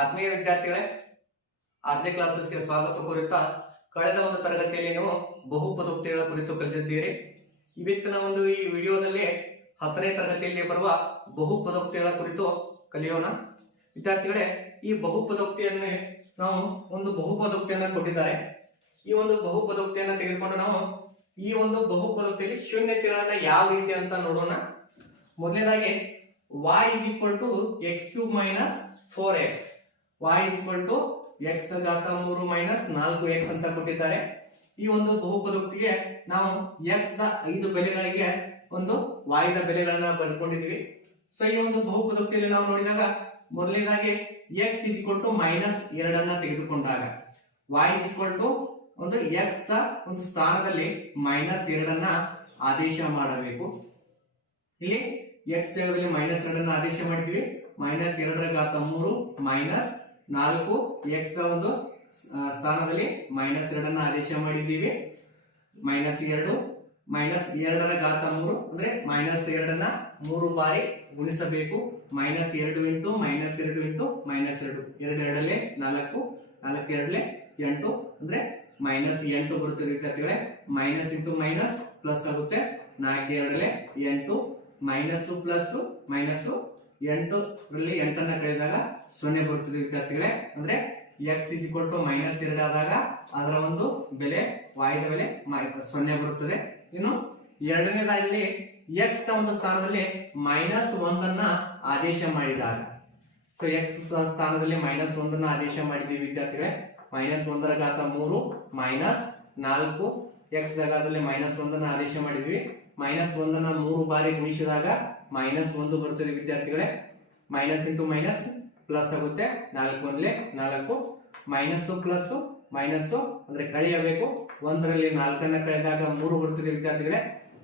ಆತ್ಮೀಯ ವಿದ್ಯಾರ್ಥಿಗಳೇ, ಆರ್ಜೆ ಕ್ಲಾಸಸ್ಗೆ ಸ್ವಾಗತ ಕೋರುತ್ತಾ ಕಳೆದ ಒಂದು ತರಗತಿಯಲ್ಲಿ ನೀವು ಬಹುಪದೋಕ್ತಿಗಳ ಕುರಿತು ಕಲಿತಿದ್ದೀರಿ. ಇವತ್ತಿನ ಈ ವಿಡಿಯೋದಲ್ಲಿ 10ನೇ ತರಗತಿಯಲ್ಲಿ ಬರುವ ಬಹುಪದೋಕ್ತಿಗಳ ಕುರಿತು ಕಲಿಯೋಣ. ವಿದ್ಯಾರ್ಥಿಗಳೇ, ಈ ಬಹುಪದೋಕ್ತಿಯನ್ನು ನಾವು ಒಂದು ಬಹುಪದೋಕ್ತಿಯನ್ನು ಕೊಟ್ಟಿದ್ದಾರೆ. ಈ ಒಂದು ಬಹುಪದೋಕ್ತಿಯನ್ನು ತೆಗೆದುಕೊಂಡು ನಾವು ಈ ಒಂದು ಬಹುಪದೋಕ್ತಿಯಲ್ಲಿ ಶೂನ್ಯತೆಗಳನ್ನ ಯಾವ ರೀತಿ ಅಂತ ನೋಡೋಣ. ಮೊದಲನೇದಾಗಿ y is equal to x cube minus 4x, y is equal to x ನ ಘಾತ 3 minus 4x ಅಂತ ಕೊಟ್ಟಿದ್ದಾರೆ. ಈ ಒಂದು ಬಹುಪದೋಕ್ತಿಗೆ ನಾವು x ನ 5 ಬೆಲೆಗಳಿಗೆ ಒಂದು y ನ ಬೆಲೆಗಳನ್ನ ಬರೆದುಕೊಂಡಿದ್ವಿ. ಸೊ ಈ ಒಂದು ಬಹುಪದೋಕ್ತಿಯಲ್ಲಿ ನಾವು ನೋಡಿದಾಗ ಮೊದಲನೇದಾಗಿ x is equal to minus 2 ಅನ್ನ ತೆಗೆದುಕೊಂಡಾಗ y is equal to ಒಂದು x ನ ಒಂದು ಸ್ಥಾನದಲ್ಲಿ minus 2 ಅನ್ನ ಆದೇಶ ಮಾಡಬೇಕು. ಇಲ್ಲಿ x ಜಾಗದಲ್ಲಿ minus 2 ಅನ್ನ ಆದೇಶ ಮಾಡಿದ್ವಿ. minus 2 ರ ಘಾತ 3 minus 4 x ನ ಒಂದು ಸ್ಥಾನದಲ್ಲಿ minus 2 ಅನ್ನ ಆದೇಶ ಮಾಡಿದ್ದೀವಿ. minus 2 minus 2 ರ ಘಾತ 3 ಅಂದ್ರೆ minus 2 ಅನ್ನ 3 ಬಾರಿ ಗುಣಿಸಬೇಕು. minus 2 into minus 2 into minus 2 2 2 4 4 2 8 ಅಂದ್ರೆ minus 8 ಬರುತ್ತದೆ ವಿದ್ಯಾರ್ಥಿಗಳೇ. minus ಇಂಟು minus ಪ್ಲಸ್ ಆಗುತ್ತೆ. 4 2 8 ಮೈನಸ್ ಪ್ಲಸ್ ಮೈನಸ್ 8 ರಲ್ಲಿ 8 ಅನ್ನ ಕಳೆದಾಗ 0 ಬರುತ್ತದೆ ವಿದ್ಯಾರ್ಥಿಗಳೇ. ಅಂದ್ರೆ x is equal to minus 2 ಆದಾಗ ಅದರ ಒಂದು ಬೆಲೆ y ನ ಬೆಲೆ 0 ಬರುತ್ತದೆ. ಇನ್ನು ಎರಡನೇದಾಗಿ x ನ ಒಂದು ಸ್ಥಾನದಲ್ಲಿ minus 1 ಅನ್ನ ಆದೇಶ ಮಾಡಿದಾಗ, ಸೊ x ಸ್ಥಾನದಲ್ಲಿ minus 1 ಅನ್ನ ಆದೇಶ ಮಾಡಿದ್ದೀವಿ ವಿದ್ಯಾರ್ಥಿಗಳೇ. minus 1 ರ ಘಾತ 3 minus 4 x ನ ಘಾತದಲ್ಲಿ minus 1 ಅನ್ನ ಆದೇಶ ಮಾಡಿದ್ವಿ. minus 1 ಅನ್ನ 3 ಬಾರಿ ಗುಣಿಸಿದಾಗ minus 1 ಬರುತ್ತದೆ ವಿದ್ಯಾರ್ಥಿಗಳೇ. minus ಇಂಟು ಮೈನಸ್ ಪ್ಲಸ್ ಆಗುತ್ತೆ. 4 1 4 ಮೈನಸ್ ಪ್ಲಸ್ ಮೈನಸ್ ಅಂದ್ರೆ ಕಳೆಯಬೇಕು. 1 ರಲ್ಲಿ 4 ಅನ್ನ ಕಳೆದಾಗ 3 ಬರುತ್ತದೆ ವಿದ್ಯಾರ್ಥಿಗಳೇ.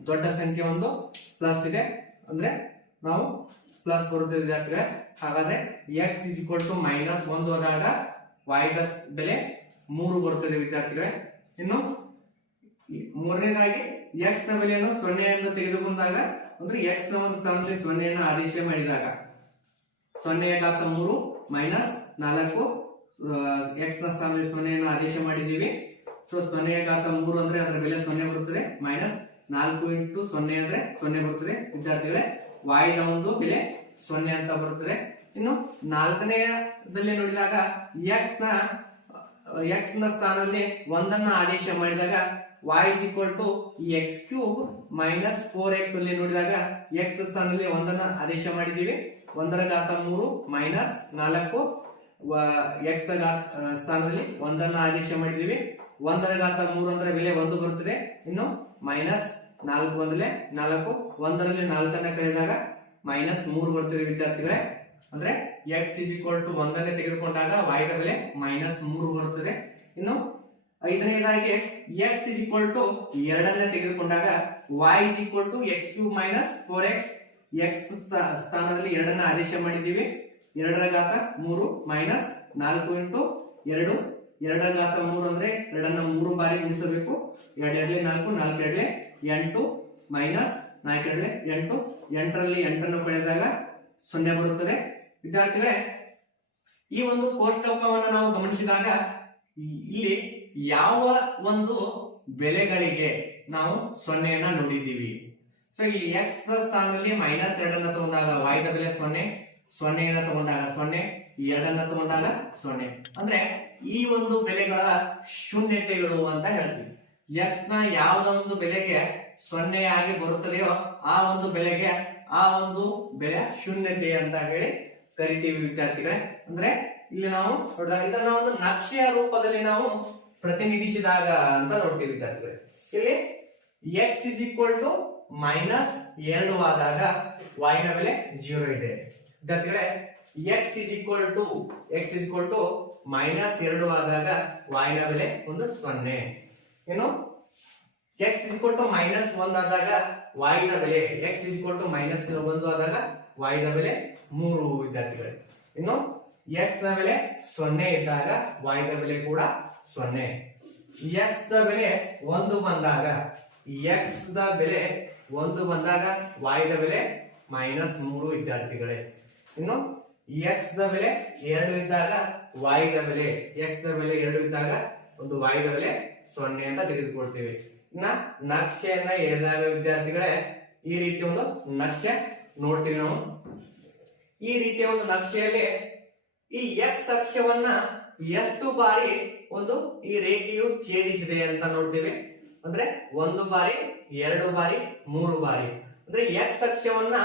ದೊಡ್ಡ ಸಂಖ್ಯೆ ಒಂದು ಪ್ಲಸ್ ಇದೆ ಅಂದ್ರೆ ನಾವು ಪ್ಲಸ್ ಬರುತ್ತದೆ ವಿದ್ಯಾರ್ಥಿಗಳೇ. ಹಾಗಾದ್ರೆ x is equal to minus 1 ಆದಾಗ y ದ ಬೆಲೆ 3 ಬರುತ್ತದೆ ವಿದ್ಯಾರ್ಥಿಗಳೇ. ಇನ್ನು ಮೂರನೇದಾಗಿ x ನ ಬೆಲೆಯನ್ನು 0 ಎಂದು ತೆಗೆದುಕೊಂಡಾಗ ಅಂದ್ರೆ x ನ ಒಂದು ಸ್ಥಾನದಲ್ಲಿ 0 ಅನ್ನು ಆದೇಶ ಮಾಡಿದಾಗ 0 ಘಾತ 3 ಮೈನಸ್ 4 x ನ ಸ್ಥಾನದಲ್ಲಿ 0 ಅನ್ನು ಆದೇಶ ಮಾಡಿದ್ದೀವಿ. ಸೊ 0 ಘಾತ 3 ಅಂದ್ರೆ ಅದರ ಬೆಲೆ 0 ಬರುತ್ತದೆ. ಮೈನಸ್ 4 ಇಂಟು 0 ಅಂದ್ರೆ 0 ಬರುತ್ತದೆ ವಿದ್ಯಾರ್ಥಿಗಳೇ. y ನ ಒಂದು ಬೆಲೆ 0 ಅಂತ ಬರುತ್ತದೆ. ಇನ್ನು ನಾಲ್ಕನೆಯದಲ್ಲಿ ನೋಡಿದಾಗ x ನ ಸ್ಥಾನದಲ್ಲಿ 1 ಅನ್ನು ಆದೇಶ ಮಾಡಿದಾಗ y is equal to x cube minus 4x ಅಲ್ಲಿ ನೋಡಿದಾಗ x ನ ಸ್ಥಾನದಲ್ಲಿ 1 ಅನ್ನು ಆದೇಶ ಮಾಡಿದ್ದೀವಿ. 1 ರ ಘಾತ 3 ಮೈನಸ್ 4 x ನ ಸ್ಥಾನದಲ್ಲಿ 1 ಅನ್ನು ಆದೇಶ ಮಾಡಿದ್ದೀವಿ. 1 ರ ಘಾತ 3 ಅಂದ್ರೆ ಬೆಲೆ 1 ಬರುತ್ತದೆ. ಇನ್ನು ಮೈನಸ್ 4 1 4 1 ರಲ್ಲಿ 4 ಅನ್ನು ಕಳೆದಾಗ ಮೈನಸ್ 3 ಬರುತ್ತದೆ ವಿದ್ಯಾರ್ಥಿಗಳೇ. ಅಂದ್ರೆ x is equal to 1 ಅನ್ನು ತೆಗೆದುಕೊಂಡಾಗ y ದ ಬೆಲೆ ಮೈನಸ್ 3 ಬರುತ್ತದೆ. ಇನ್ನು ಐದನೇದಾಗಿ x is equal to 2 ಅನ್ನು ತೆಗೆದುಕೊಂಡಾಗ y is equal to x cube minus 4x, x ಸ್ಥಾನದಲ್ಲಿ 2 ಅನ್ನು ಆದೇಶ ಮಾಡಿದ್ದೀವಿ. 2 ರ ಘಾತ 3 ಮೈನಸ್ 4 ಇಂಟು 2 2 ರ ಘಾತ 3 ಅಂದ್ರೆ 2 ಅನ್ನು 3 ಬಾರಿ ಗುಣಿಸಬೇಕು. 2 2 4 4 2 8 ಮೈನಸ್ 4 2 8 8 ರಲ್ಲಿ 8 ಅನ್ನು ಕಳೆದಾಗ 0 ಬರುತ್ತದೆ ವಿದ್ಯಾರ್ಥಿಗಳೇ. ಈ ಒಂದು ಕೋಷ್ಟಕವನ್ನು ನಾವು ಗಮನಿಸಿದಾಗ ಇಲ್ಲಿ ಯಾವ ಒಂದು ಬೆಲೆಗಳಿಗೆ ನಾವು 0 ಅನ್ನ ನೋಡಿದ್ದೀವಿ. ಸೊ ಇಲ್ಲಿ x ನ ಸ್ಥಾನದಲ್ಲಿ minus 2 ಅನ್ನ ತಗೊಂಡಾಗ y ದ ಬೆಲೆ 0, 0 ಅನ್ನ ತಗೊಂಡಾಗ 0, 2 ಅನ್ನ ತಗೊಂಡಾಗ 0. ಅಂದ್ರೆ ಈ ಒಂದು ಬೆಲೆಗಳ ಶೂನ್ಯತೆಗಳು ಅಂತ ಹೇಳ್ತೀವಿ. x ನ ಯಾವುದೋ ಒಂದು ಬೆಲೆಗೆ 0 ಆಗಿ ಬರುತ್ತದೆಯೋ ಆ ಒಂದು ಬೆಲೆಗೆ ಆ ಒಂದು ಬೆಲೆ ಶೂನ್ಯತೆ ಅಂತ ಹೇಳಿ ಕರಿತೀವಿ ವಿದ್ಯಾರ್ಥಿಗಳೇ. ಅಂದ್ರೆ ಇಲ್ಲಿ ನಾವು ನೋಡಿದಾಗ ಇದನ್ನ ಒಂದು ನಕ್ಷೆಯ ರೂಪದಲ್ಲಿ ನಾವು ಪ್ರತಿನಿಧಿಸಿದಾಗ ಅಂತ ನೋಡ್ತೀವಿ ವಿದ್ಯಾರ್ಥಿಗಳೇ. ಇಲ್ಲಿ x is equal to minus 2 ಆದಾಗ y ನ ಬೆಲೆ 0 ಇದೆ ವಿದ್ಯಾರ್ಥಿಗಳೇ. x is equal to minus 2 ಆದಾಗ y ನ ಬೆಲೆ ಒಂದು 0. ಏನು x is equal to minus 1 ಆದಾಗ y ನ ಬೆಲೆ x is equal to minus 1 ಆದಾಗ y ನ ಬೆಲೆ 3 ವಿದ್ಯಾರ್ಥಿಗಳೇ. ಇನ್ನು x ನ ಬೆಲೆ 0 ಇದ್ದಾಗ y ನ ಬೆಲೆ ಕೂಡ 0. x ದ ಬೆಲೆ 1 ಬಂದಾಗ x ದ ಬೆಲೆ 1 ಬಂದಾಗ y ದ ಬೆಲೆ -3 ವಿದ್ಯಾರ್ಥಿಗಳೇ. ಇನ್ನು ಎಕ್ಸ್ ದ ಬೆಲೆ 2 ಇದ್ದಾಗ y ದ ಬೆಲೆ ಎಕ್ಸ್ ದ ಬೆಲೆ 2 ಇದ್ದಾಗ ಒಂದು y ದ ಬೆಲೆ 0 ಅಂತ ತೆಗೆದುಕೊಳ್ತೇವೆ. ಇನ್ನ ನಕ್ಷೆಯನ್ನ ಎಳೆದಾಗ ವಿದ್ಯಾರ್ಥಿಗಳೇ ಈ ರೀತಿ ಒಂದು ನಕ್ಷೆ ನೋಡ್ತೀವಿ ನಾವು. ಈ ರೀತಿಯ ಒಂದು ನಕ್ಷೆಯಲ್ಲಿ ಈ ಎಕ್ಸ್ ಅಕ್ಷವನ್ನ ಎಷ್ಟು ಬಾರಿ ಒಂದು ಈ ರೇಖೆಯು ಛೇದಿಸಿದೆ ಅಂತ ನೋಡ್ತೀವಿ. ಅಂದ್ರೆ 1 ಬಾರಿ, 2 ಬಾರಿ, 3 ಬಾರಿ. ಅಂದ್ರೆ ಎಕ್ಸ್ ಅಕ್ಷವನ್ನ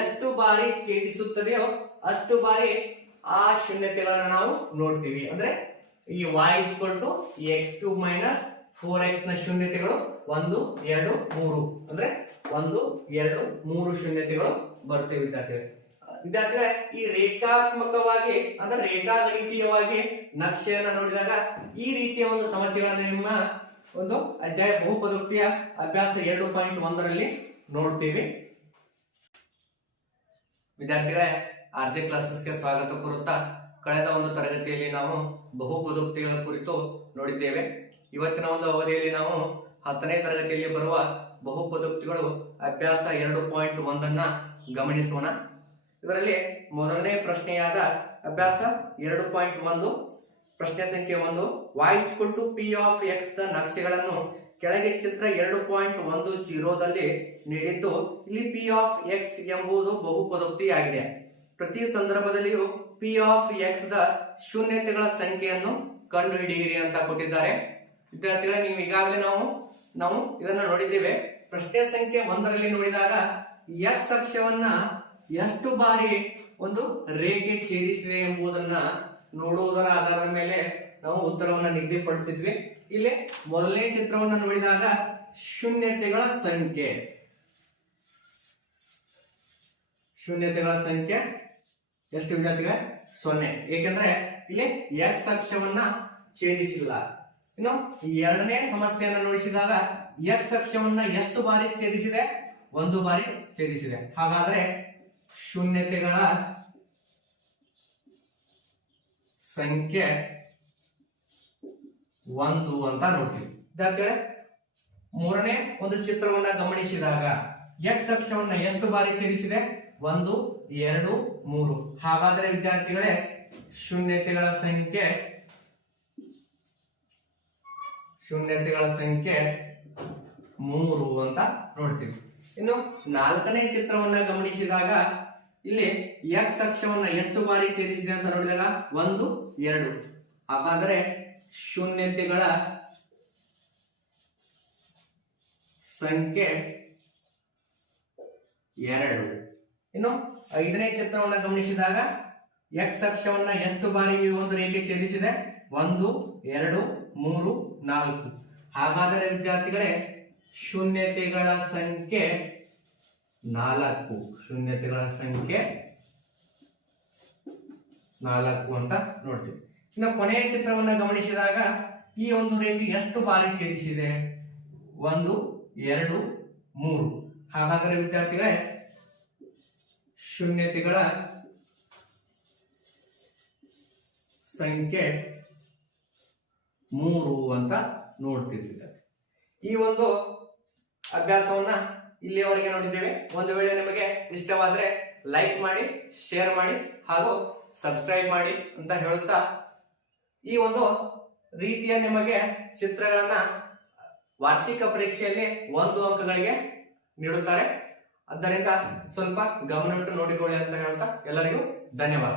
ಎಷ್ಟು ಬಾರಿ ಛೇದಿಸುತ್ತದೆಯೋ ಅಷ್ಟು ಬಾರಿ ಆ ಶೂನ್ಯತೆಗಳನ್ನ ನಾವು ನೋಡ್ತೀವಿ. ಅಂದ್ರೆ ಈ y x2 4x ನ ಶೂನ್ಯತೆಗಳು 1, 2, 3 ಅಂದ್ರೆ 1, 2, 3 ಶೂನ್ಯತೆಗಳು ಬರ್ತವೆ ವಿದ್ಯಾರ್ಥಿಗಳೇ. ಈ ರೇಖಾತ್ಮಕವಾಗಿ ಅಂದ್ರೆ ರೇಖಾಗಣಿತೀಯವಾಗಿ ನಕ್ಷೆಯನ್ನ ನೋಡಿದಾಗ ಈ ರೀತಿಯ ಒಂದು ಸಮಸ್ಯೆಗಳನ್ನ ನಿಮ್ಮ ಒಂದು ಅಧ್ಯಾಯ ಬಹುಪದೋಕ್ತಿಯ ಅಭ್ಯಾಸ 2.1 ನೋಡ್ತೀವಿ. ವಿದ್ಯಾರ್ಥಿಗಳೇ, ಆರ್ಜೆ ಕ್ಲಾಸಸ್ಗೆ ಸ್ವಾಗತ ಕೋರುತ್ತಾ ಕಳೆದ ಒಂದು ತರಗತಿಯಲ್ಲಿ ನಾವು ಬಹುಪದೋಕ್ತಿಗಳ ಕುರಿತು ನೋಡಿದ್ದೇವೆ. ಇವತ್ತಿನ ಒಂದು ಅವಧಿಯಲ್ಲಿ ನಾವು 10ನೇ ತರಗತಿಯಲ್ಲಿ ಬರುವ ಬಹುಪದೋಕ್ತಿಗಳು ಅಭ್ಯಾಸ 2.1 ಗಮನಿಸೋಣ. ಇದರಲ್ಲಿ ಮೊದಲನೇ ಪ್ರಶ್ನೆಯಾದ ಅಭ್ಯಾಸ 2.1 ಪ್ರಶ್ನೆ ಸಂಖ್ಯೆ 1 y p of x the ನಕ್ಷೆಗಳನ್ನು ಕೆಳಗೆ ಚಿತ್ರ 2.10ದಲ್ಲಿ ನೀಡಿದ್ದು ಇಲ್ಲಿ p of x ಎಂಬುದು ಬಹುಪದೋಕ್ತಿಯಾಗಿದೆ. ಪ್ರತಿ ಸಂದರ್ಭದಲ್ಲಿಯೂ p of x ದ ಶೂನ್ಯತೆಗಳ ಸಂಖ್ಯೆಯನ್ನು ಕಂಡುಹಿಡಿಯಿರಿ ಅಂತ ಕೊಟ್ಟಿದ್ದಾರೆ. ವಿದ್ಯಾರ್ಥಿಗಳೇ, ನೀವು ಈಗಾಗಲೇ ನಾವು ಇದನ್ನ ನೋಡಿದ್ದೇವೆ. ಪ್ರಶ್ನೆ ಸಂಖ್ಯೆ 1ರಲ್ಲಿ ನೋಡಿದಾಗ x ಅಕ್ಷವನ್ನ ಎಷ್ಟು ಬಾರಿ ಒಂದು ರೇಖೆ ಛೇದಿಸಿದೆ ಎಂಬುದನ್ನ ನೋಡುವುದರ ಆಧಾರದ ಮೇಲೆ ನಾವು ಉತ್ತರವನ್ನ ನಿಗದಿಪಡಿಸ್ತಿದ್ವಿ. ಇಲ್ಲಿ ಮೊದಲನೇ ಚಿತ್ರವನ್ನ ನೋಡಿದಾಗ ಶೂನ್ಯತೆಗಳ ಸಂಖ್ಯೆ ಎಷ್ಟು ವಿದ್ಯಾರ್ಥಿಗಳೇ? 0. ಏಕೆಂದ್ರೆ ಇಲ್ಲಿ x ಅಕ್ಷವನ್ನ ಛೇದಿಸಿಲ್ಲ. ಇನ್ನು ಎರಡನೇ ಸಮಸ್ಯೆಯನ್ನ ನೋಡಿಸಿದಾಗ x ಅಕ್ಷವನ್ನ ಎಷ್ಟು ಬಾರಿ ಛೇದಿಸಿದೆ? 1 ಬಾರಿ ಛೇದಿಸಿದೆ. ಹಾಗಾದ್ರೆ ಶೂನ್ಯತೆಗಳ ಸಂಖ್ಯೆ 1 ಅಂತ ನೋಡ್ತೀವಿ. ವಿದ್ಯಾರ್ಥಿಗಳೇ, ಮೂರನೇ ಒಂದು ಚಿತ್ರವನ್ನ ಗಮನಿಸಿದಾಗ x ಅಕ್ಷವನ್ನ ಎಷ್ಟು ಬಾರಿ ಛೇದಿಸಿದೆ? 1, 2, 3. ಹಾಗಾದ್ರೆ ವಿದ್ಯಾರ್ಥಿಗಳೇ ಶೂನ್ಯತೆಗಳ ಸಂಖ್ಯೆ 3 ಅಂತ ನೋಡ್ತೀವಿ. ಇನ್ನು ನಾಲ್ಕನೇ ಚಿತ್ರವನ್ನ ಗಮನಿಸಿದಾಗ ಇಲ್ಲಿ x ಅಕ್ಷವನ್ನ ಎಷ್ಟು ಬಾರಿ ಛೇದಿಸಿದೆ ಅಂತ ನೋಡಿದಾಗ 1, 2. ಹಾಗಾದ್ರೆ ಶೂನ್ಯತೆಗಳ ಸಂಖ್ಯೆ 2. ಇನ್ನು ಐದನೇ ಚಿತ್ರವನ್ನ ಗಮನಿಸಿದಾಗ x ಅಕ್ಷವನ್ನ ಎಷ್ಟು ಬಾರಿ ಒಂದು ರೇಖೆ ಛೇದಿಸಿದೆ? 1, 2, 3, 4. ಹಾಗಾದರೆ ವಿದ್ಯಾರ್ಥಿಗಳೇ ಶೂನ್ಯತೆಗಳ ಸಂಖ್ಯೆ 4. ಅಂತ ನೋಡ್ತೀವಿ. ಇನ್ನು ಕೊನೆಯ ಚಿತ್ರವನ್ನ ಗಮನಿಸಿದಾಗ ಈ ಒಂದು ರೇಖೆ ಎಷ್ಟು ಬಾರಿ ಛೇದಿಸಿದೆ? 1, 2, 3. ಹಾಗಾದರೆ ವಿದ್ಯಾರ್ಥಿಗಳೇ ಶೂನ್ಯತೆಗಳ ಸಂಖ್ಯೆ 3 ಅಂತ ನೋಡ್ತೀವಿ. ಈ ಒಂದು ಅಭ್ಯಾಸವನ್ನ ಇಲ್ಲಿಯವರೆಗೆ ನೋಡಿದ್ದೇವೆ. ಒಂದು ವೇಳೆ ನಿಮಗೆ ಇಷ್ಟವಾದ್ರೆ ಲೈಕ್ ಮಾಡಿ, ಶೇರ್ ಮಾಡಿ ಹಾಗೂ ಸಬ್ಸ್ಕ್ರೈಬ್ ಮಾಡಿ ಅಂತ ಹೇಳುತ್ತಾ, ಈ ಒಂದು ರೀತಿಯ ನಿಮಗೆ ಚಿತ್ರಗಳನ್ನ ವಾರ್ಷಿಕ ಪರೀಕ್ಷೆಯಲ್ಲಿ 1 ಅಂಕಗಳಿಗೆ ನೀಡುತ್ತಾರೆ. ಆದ್ದರಿಂದ ಸ್ವಲ್ಪ ಗಮನವಿಟ್ಟು ನೋಡಿಕೊಳ್ಳಿ ಅಂತ ಹೇಳ್ತಾ ಎಲ್ಲರಿಗೂ ಧನ್ಯವಾದ.